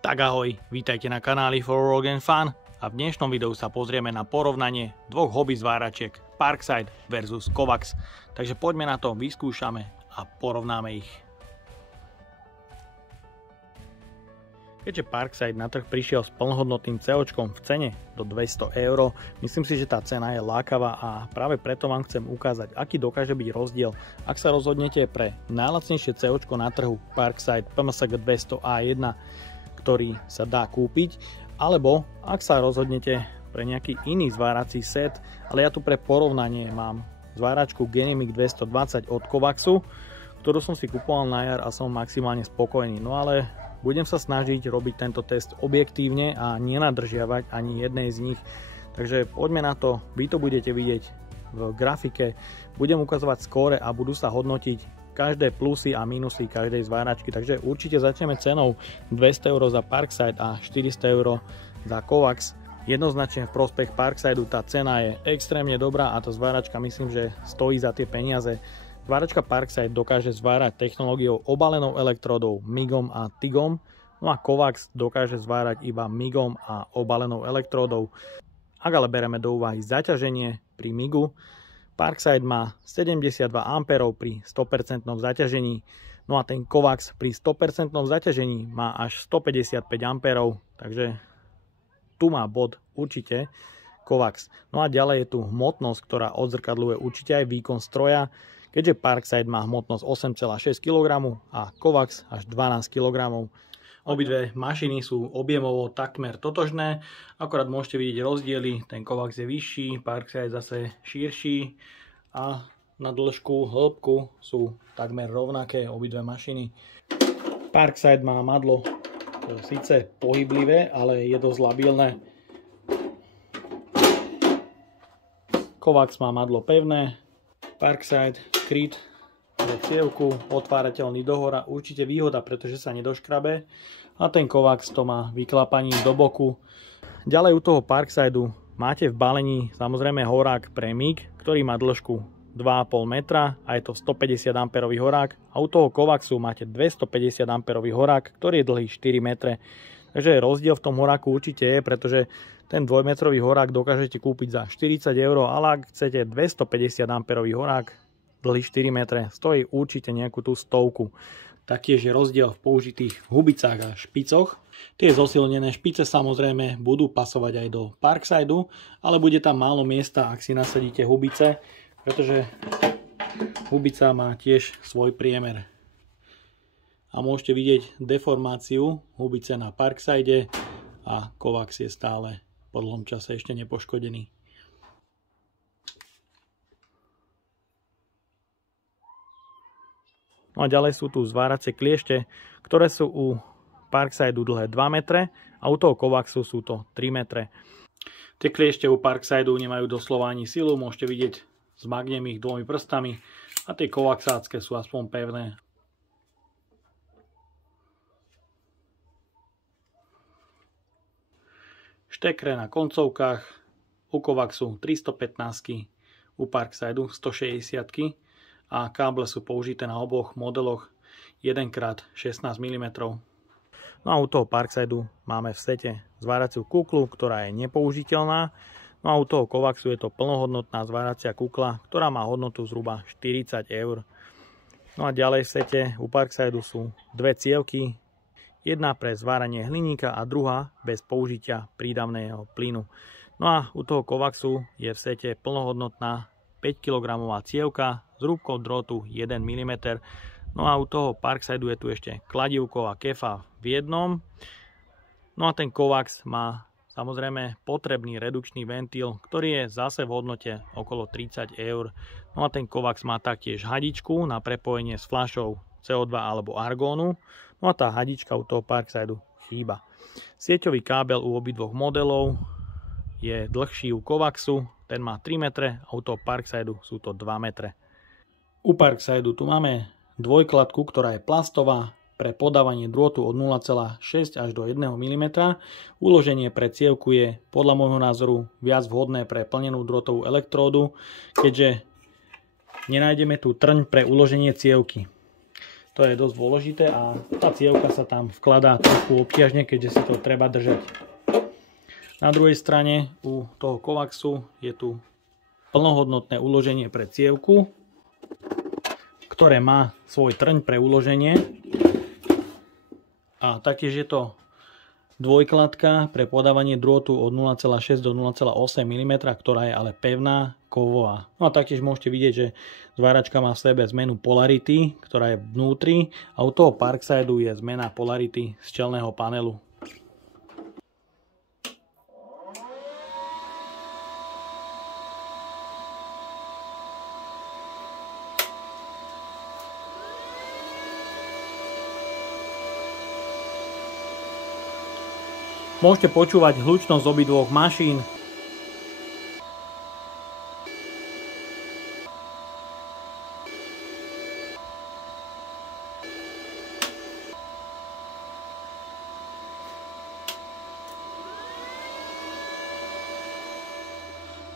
Tak ahoj, vítajte na kanáli For Work and Fun a v dnešnom videu sa pozrieme na porovnanie dvoch hobby zváračiek Parkside versus Kovax. Takže poďme na to, vyskúšame a porovnáme ich. Keďže Parkside na trh prišiel s plnohodnotným COčkom v cene do 200 €, myslím si, že tá cena je lákavá a práve preto vám chcem ukázať, aký dokáže byť rozdiel, ak sa rozhodnete pre najlacnejšie COčko na trhu Parkside PMSG 200A1, ktorý sa dá kúpiť, alebo ak sa rozhodnete pre nejaký iný zvárací set, ale ja tu pre porovnanie mám zváračku Genimic 220 od Kovaxu, ktorú som si kupoval na jar a som maximálne spokojný. No ale budem sa snažiť robiť tento test objektívne a nenadržiavať ani jednej z nich. Takže poďme na to, vy to budete vidieť v grafike, budem ukazovať skóre a budú sa hodnotiť každé plusy a minusy každej zváračky. Takže určite začneme cenou 200 € za Parkside a 400 € za Kovax. Jednoznačne v prospech Parksideu tá cena je extrémne dobrá a tá zváračka myslím, že stojí za tie peniaze. Zváračka Parkside dokáže zvárať technológiou obalenou elektródou MIGom a TIGom, no a Kovax dokáže zvárať iba MIGom a obalenou elektródou. Ak ale bereme do úvahy zaťaženie pri MIGu, Parkside má 72 A pri 100% zaťažení, no a ten Kovax pri 100% zaťažení má až 155 A, takže tu má bod určite Kovax. No a ďalej je tu hmotnosť, ktorá odzrkadľuje určite aj výkon stroja, keďže Parkside má hmotnosť 8,6 kg a Kovax až 12 kg. Obidve mašiny sú objemovo takmer totožné, akorát môžete vidieť rozdiely, ten Kovax je vyšší, Parkside zase širší a na dĺžku, hĺbku sú takmer rovnaké obidve mašiny. Parkside má madlo síce pohyblivé, ale je dosť labilné. Kovax má madlo pevné, Parkside kryt pre cievku, otvárateľný dohora, určite výhoda, pretože sa nedoškrabe, a ten Kovax to má vyklapaním do boku. Ďalej u toho Parksideu máte v balení samozrejme horák pre MIG, ktorý má dĺžku 2,5 metra a je to 150 A horák, a u toho Kovaxu máte 250 A horák, ktorý je dlhý 4 metre. Takže rozdiel v tom horáku určite je, pretože ten 2-metrový horák dokážete kúpiť za 40 €, ale ak chcete 250 A horák dlhý 4 metre, stojí určite nejakú tú stovku. Taktiež je rozdiel v použitých hubicách a špicoch. Tie zosilnené špice samozrejme budú pasovať aj do Parksideu, ale bude tam málo miesta, ak si nasadíte hubice, pretože hubica má tiež svoj priemer. A môžete vidieť deformáciu hubice na Parkside a Kovax je stále po dlhom čase ešte nepoškodený. No a ďalej sú tu zváracie kliešte, ktoré sú u Parksideu dlhé 2 metre a u toho Kovaxu sú to 3 metre. Tie kliešte u Parksideu nemajú doslova ani silu, môžete vidieť, zmagnem ich 2 prstami, a tie kovaxácké sú aspoň pevné. Štekre na koncovkách, u Kovaxu 315, u Parksideu 160 a káble sú použité na oboch modeloch 1x16 mm. No a u toho Parksideu máme v sete zváraciu kuklu, ktorá je nepoužiteľná, no a u toho Kovaxu je to plnohodnotná zváracia kukla, ktorá má hodnotu zhruba 40 €. No a ďalej v sete u Parksideu sú dve cievky, jedna pre zváranie hliníka a druhá bez použitia prídavného plynu. No a u toho Kovaxu je v sete plnohodnotná 5 kg cievka s rúbkou drôtu 1 mm. No a u toho Parksideu je tu ešte kladívko a kefa v jednom. No a ten Kovax má samozrejme potrebný redukčný ventil, ktorý je zase v hodnote okolo 30 €. No a ten Kovax má taktiež hadičku na prepojenie s fľašou CO2 alebo argónu. No a tá hadička u toho Parksideu chýba. Sieťový kábel u obidvoch modelov je dlhší u Kovaxu, ten má 3 metre a u toho Parksideu sú to 2 metre. U Parksideu tu máme dvojkladku, ktorá je plastová pre podávanie drôtu od 0,6 až do 1 mm. Uloženie pre cievku je podľa môjho názoru viac vhodné pre plnenú drôtovú elektródu, keďže nenájdeme tu trň pre uloženie cievky. To je dosť dôležité a tá cievka sa tam vkladá trochu obťažne, keďže si to treba držať. Na druhej strane u toho Kovaxu je tu plnohodnotné uloženie pre cievku, ktoré má svoj trň pre uloženie. A taktiež je to dvojkladka pre podávanie drôtu od 0,6 do 0,8 mm, ktorá je ale pevná, kovová. No a taktiež môžete vidieť, že zváračka má v sebe zmenu polarity, ktorá je vnútri, a u toho Parksideu je zmena polarity z čelného panelu. Môžete počúvať hlučnosť obidvoch mašín.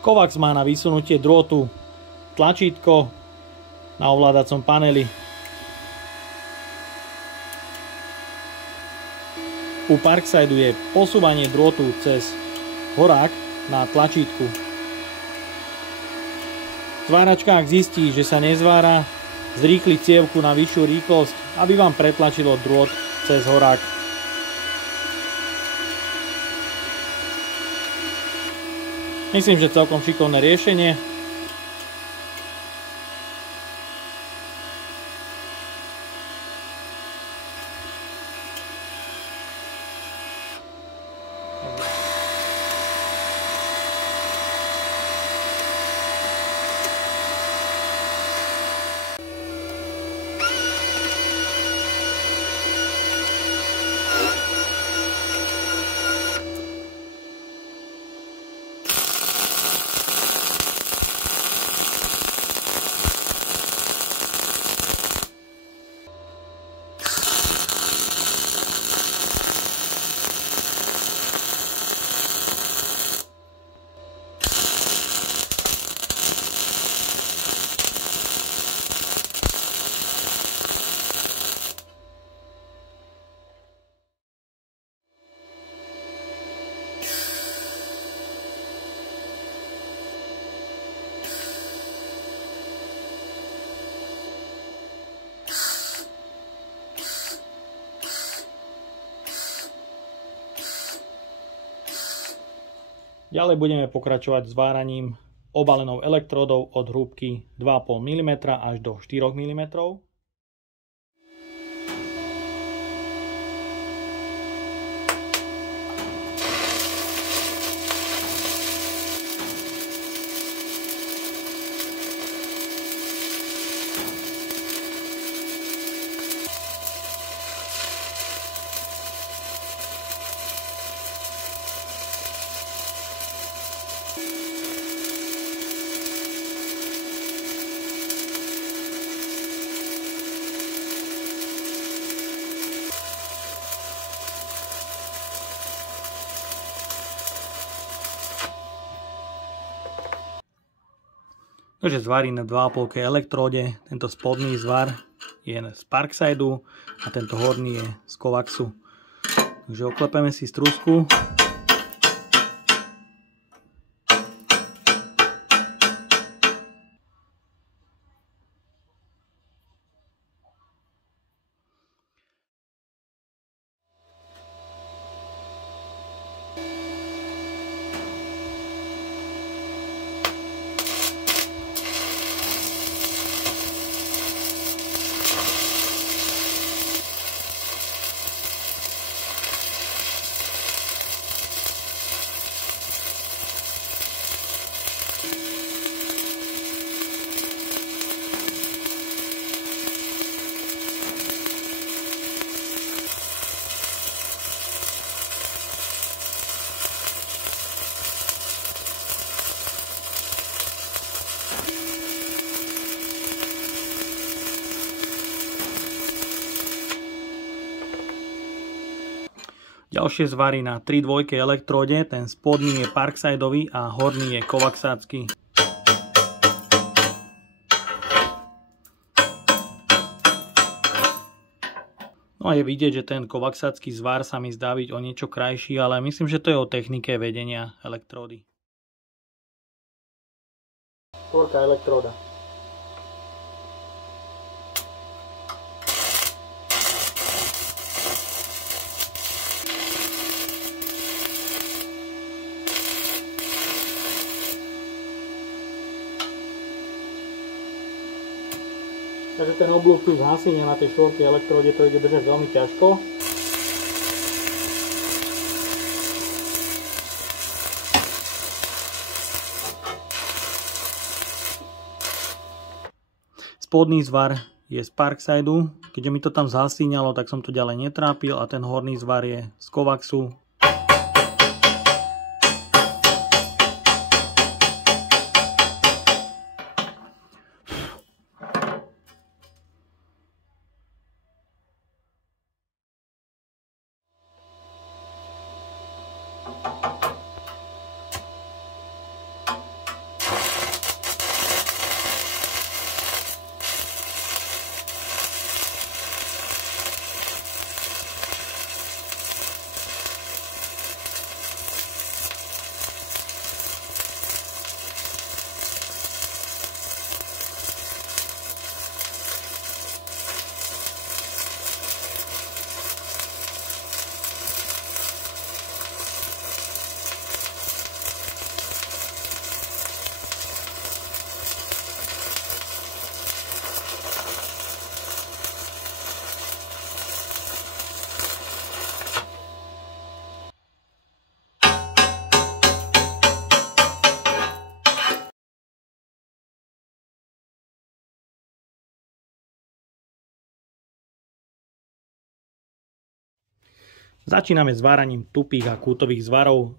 Kovax má na vysunutie drôtu tlačítko na ovládacom paneli. U Parksideu je posúvanie drôtu cez horák na tlačítku. Zváračka, ak zistí, že sa nezvára, zrýchli cievku na vyššiu rýchlosť, aby vám pretlačilo drôt cez horák. Myslím, že celkom šikovné riešenie. Ďalej budeme pokračovať s váraním obalenou elektródou od hrúbky 2,5 mm až do 4 mm. Takže zvarí na 2,5 elektróde. Tento spodný zvar je z Parksideu a tento horný je z Kovaxu. Takže oklepeme si strúsku. Ďalšie zvary na 3,2 elektróde, ten spodný je Parksideový a horný je Kovaxácky. No a je vidieť, že ten kovaxácky zvar sa mi zdá byť o niečo krajší, ale myslím, že to je o technike vedenia elektródy. Štvorka elektróda. Takže ten oblúk tu zhasíne na tej štvorke elektróde, to ide držať veľmi ťažko. Spodný zvar je z Parksideu, keďže mi to tam zhasíňalo, tak som to ďalej netrápil a ten horný zvar je z Kovaxu. Začíname s váraním tupých a kútových zvarov.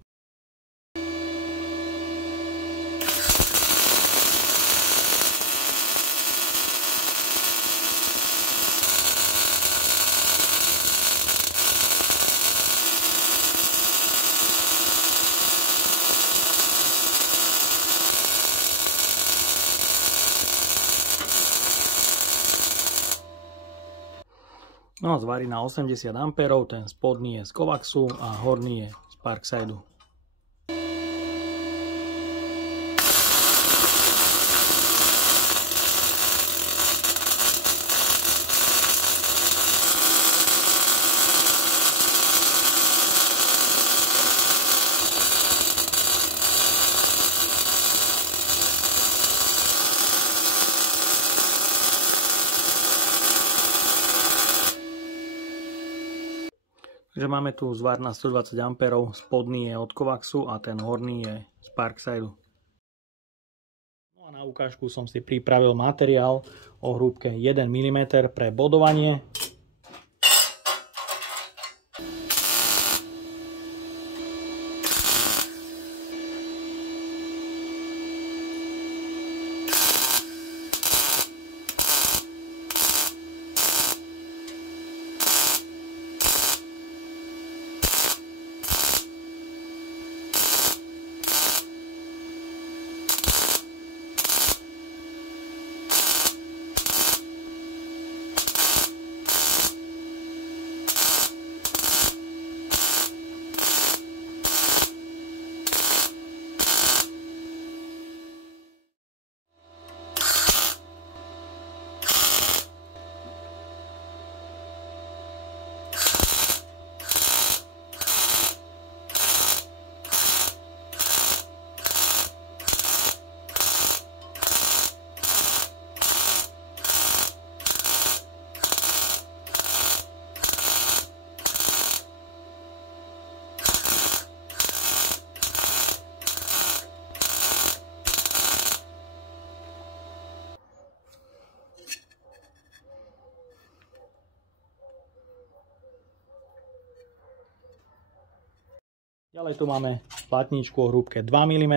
No, zvarí na 80 A, ten spodný je z Kovaxu a horný je z Parksideu. Takže máme tu zvar na 120 A, spodný je od Kovaxu a ten horný je z Parksideu. No a na ukážku som si pripravil materiál o hrúbke 1 mm pre bodovanie. Ďalej tu máme platničku o hrúbke 2 mm.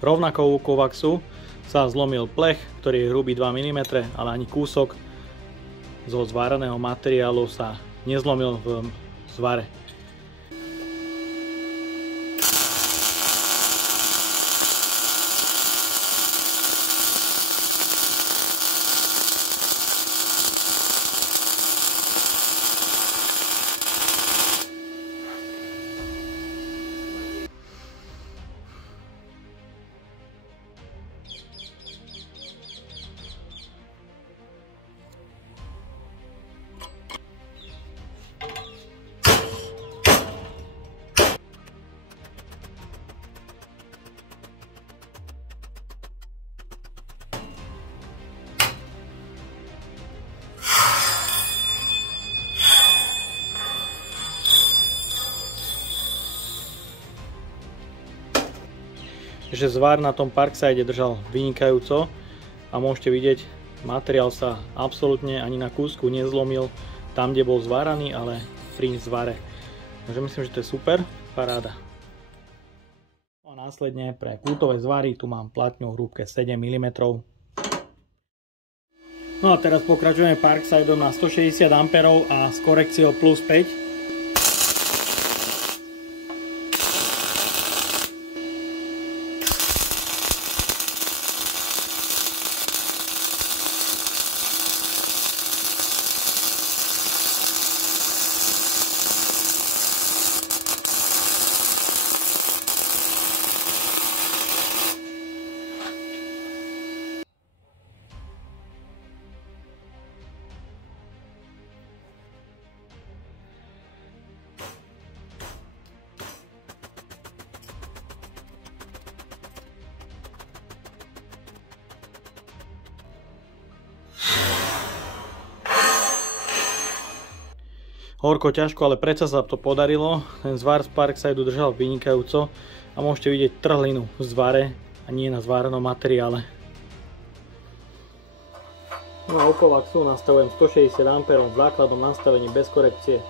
Rovnako u Kovaxu sa zlomil plech, ktorý je hrubý 2 mm, ale ani kúsok zo zváraného materiálu sa nezlomil v zvare. Takže zvar na tom Parkside držal vynikajúco a môžete vidieť, materiál sa absolútne ani na kúsku nezlomil tam, kde bol zváraný, ale pri zvare. Takže myslím, že to je super, paráda. A následne pre pultové zvary tu mám platňu v hrúbke 7 mm. No a teraz pokračujeme Parksideom na 160 A a s korekciou plus 5. Horko ťažko, ale predsa sa to podarilo. Ten zvar z Parksideu držal vynikajúco a môžete vidieť trhlinu v zvare a nie na zváranom materiále. No a u Kovaxu nastavujem 160 A v základnom nastavení bez korekcie.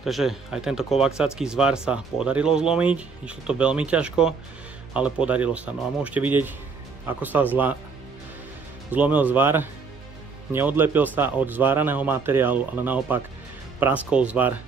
Takže aj tento kovaxácky zvar sa podarilo zlomiť, išlo to veľmi ťažko, ale podarilo sa. No a môžete vidieť, ako sa zlomil zvar, neodlepil sa od zváraného materiálu, ale naopak praskol zvar.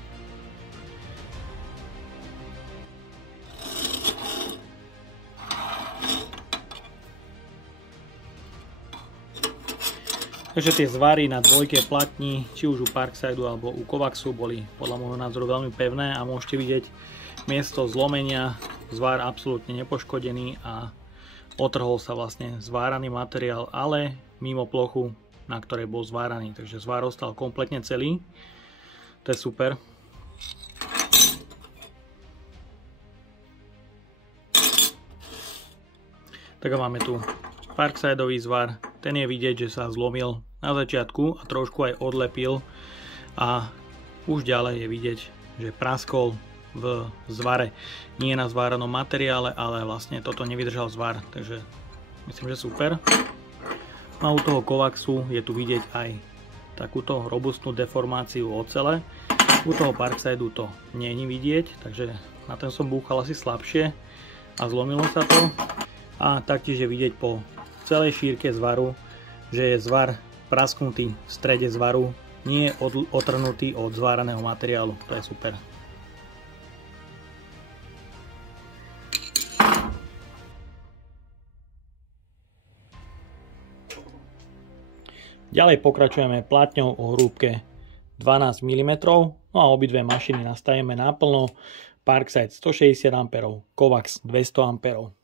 Takže tie zvary na dvojke platní, či už u Parksideu alebo u Kovaxu, boli podľa môjho názoru veľmi pevné a môžete vidieť miesto zlomenia, zvar absolútne nepoškodený a otrhol sa vlastne zváraný materiál, ale mimo plochu, na ktorej bol zváraný. Takže zvar ostal kompletne celý, to je super. Tak máme tu Parksideový zvar, ten je vidieť, že sa zlomil na začiatku a trošku aj odlepil a už ďalej je vidieť, že praskol v zvare. Nie na zváranom materiále, ale vlastne toto nevydržal zvar, takže myslím, že super. A u toho Kovaxu je tu vidieť aj takúto robustnú deformáciu ocele. U toho Parksideu to nie je vidieť, takže na ten som búchal asi slabšie a zlomilo sa to. A taktiež je vidieť po celej šírke zvaru, že je zvar prasknutý v strede zvaru, nie je otrhnutý od zváraného materiálu. To je super. Ďalej pokračujeme platňou o hrúbke 12 mm. No a obidve mašiny nastavíme naplno Parkside 160 A, Kovax 200 A.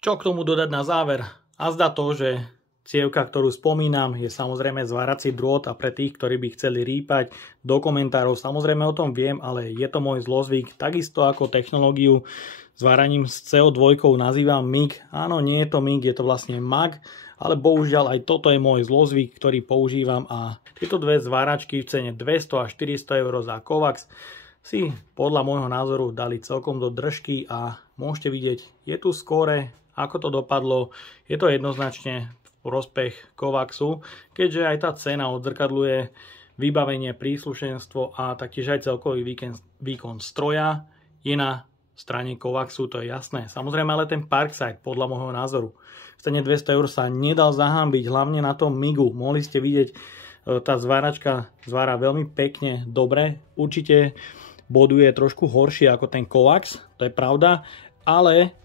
Čo k tomu dodať na záver? Azda to, že cievka, ktorú spomínam, je samozrejme zvárací drôt a pre tých, ktorí by chceli rýpať do komentárov, samozrejme o tom viem, ale je to môj zlozvyk, takisto ako technológiu s váraním s CO2 nazývam MIG. Áno, nie je to MIG, je to vlastne MAG, ale bohužiaľ aj toto je môj zlozvyk, ktorý používam a tieto dve zváračky v cene 200 až 400 eur za Kovax si podľa môjho názoru dali celkom do držky a môžete vidieť, je tu skóre, ako to dopadlo. Je to jednoznačne v prospech Kovaxu, keďže aj tá cena odzrkadľuje vybavenie, príslušenstvo a taktiež aj celkový výkon stroja je na strane Kovaxu, to je jasné. Samozrejme ale ten Parkside podľa môjho názoru v cene 200 eur sa nedal zahambiť, hlavne na tom MIGu. Mohli ste vidieť, tá zváračka zvára veľmi pekne, dobre. Určite boduje trošku horšie ako ten Kovax, to je pravda, ale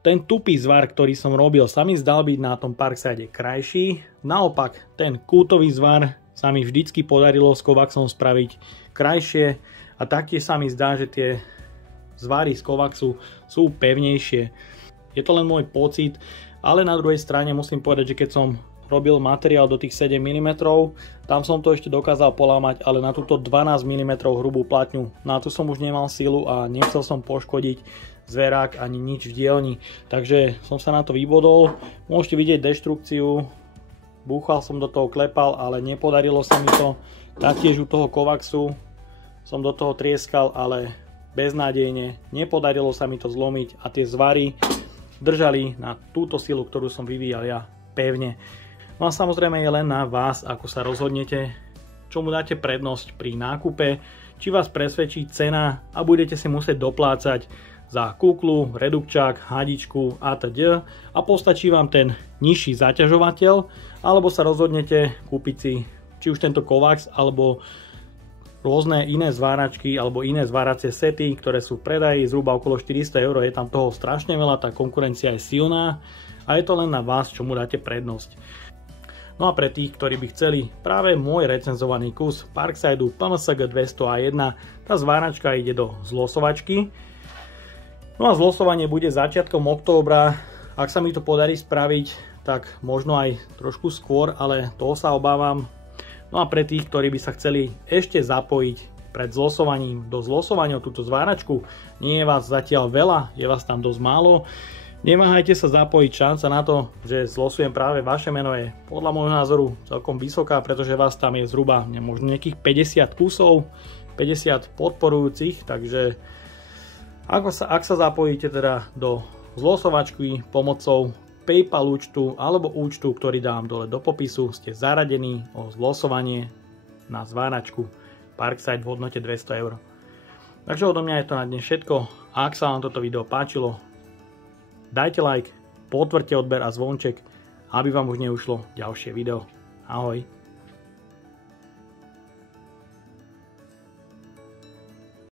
ten tupý zvar, ktorý som robil, sa mi zdal byť na tom Parkside krajší. Naopak, ten kútový zvar sa mi vždycky podarilo s Kovaxom spraviť krajšie a taktiež sa mi zdá, že tie zvary z Kovaxu sú pevnejšie. Je to len môj pocit, ale na druhej strane musím povedať, že keď som robil materiál do tých 7 mm, tam som to ešte dokázal polámať, ale na túto 12 mm hrubú platňu, na tú som už nemal silu a nechcel som poškodiť zverák ani nič v dielni, takže som sa na to vybodol. Môžete vidieť deštrukciu, búchal som do toho, klepal, ale nepodarilo sa mi to. Taktiež u toho Kovaxu som do toho trieskal, ale beznádejne, nepodarilo sa mi to zlomiť a tie zvary držali na túto silu, ktorú som vyvíjal ja, pevne. No a samozrejme je len na vás, ako sa rozhodnete, čomu dáte prednosť pri nákupe, či vás presvedčí cena a budete si musieť doplácať za kúklu, redukčák, hadičku atď. A postačí vám ten nižší zaťažovateľ, alebo sa rozhodnete kúpiť si či už tento Kovax, alebo rôzne iné zváračky, alebo iné zváracie sety, ktoré sú v predaji zhruba okolo 400 eur. Je tam toho strašne veľa, tá konkurencia je silná a je to len na vás, čomu dáte prednosť. No a pre tých, ktorí by chceli práve môj recenzovaný kus Parksideu PMSG 200A1, tá zváračka ide do zlosovačky. No a zlosovanie bude začiatkom októbra. Ak sa mi to podarí spraviť, tak možno aj trošku skôr, ale toho sa obávam. No a pre tých, ktorí by sa chceli ešte zapojiť pred zlosovaním do zlosovania o túto zváračku, nie je vás zatiaľ veľa, je vás tam dosť málo, neváhajte sa zapojiť, šanca na to, že zlosujem práve vaše meno je podľa môjho názoru celkom vysoká, pretože vás tam je zhruba možno nejakých 50 kusov, 50 podporujúcich, takže ak sa zapojíte teda do zlosovačky pomocou PayPal účtu alebo účtu, ktorý dám dole do popisu, ste zaradení o zlosovanie na zváračku Parkside v hodnote 200 eur. Takže odo mňa je to na dnes všetko. Ak sa vám toto video páčilo, dajte like, potvrďte odber a zvonček, aby vám už neušlo ďalšie video. Ahoj.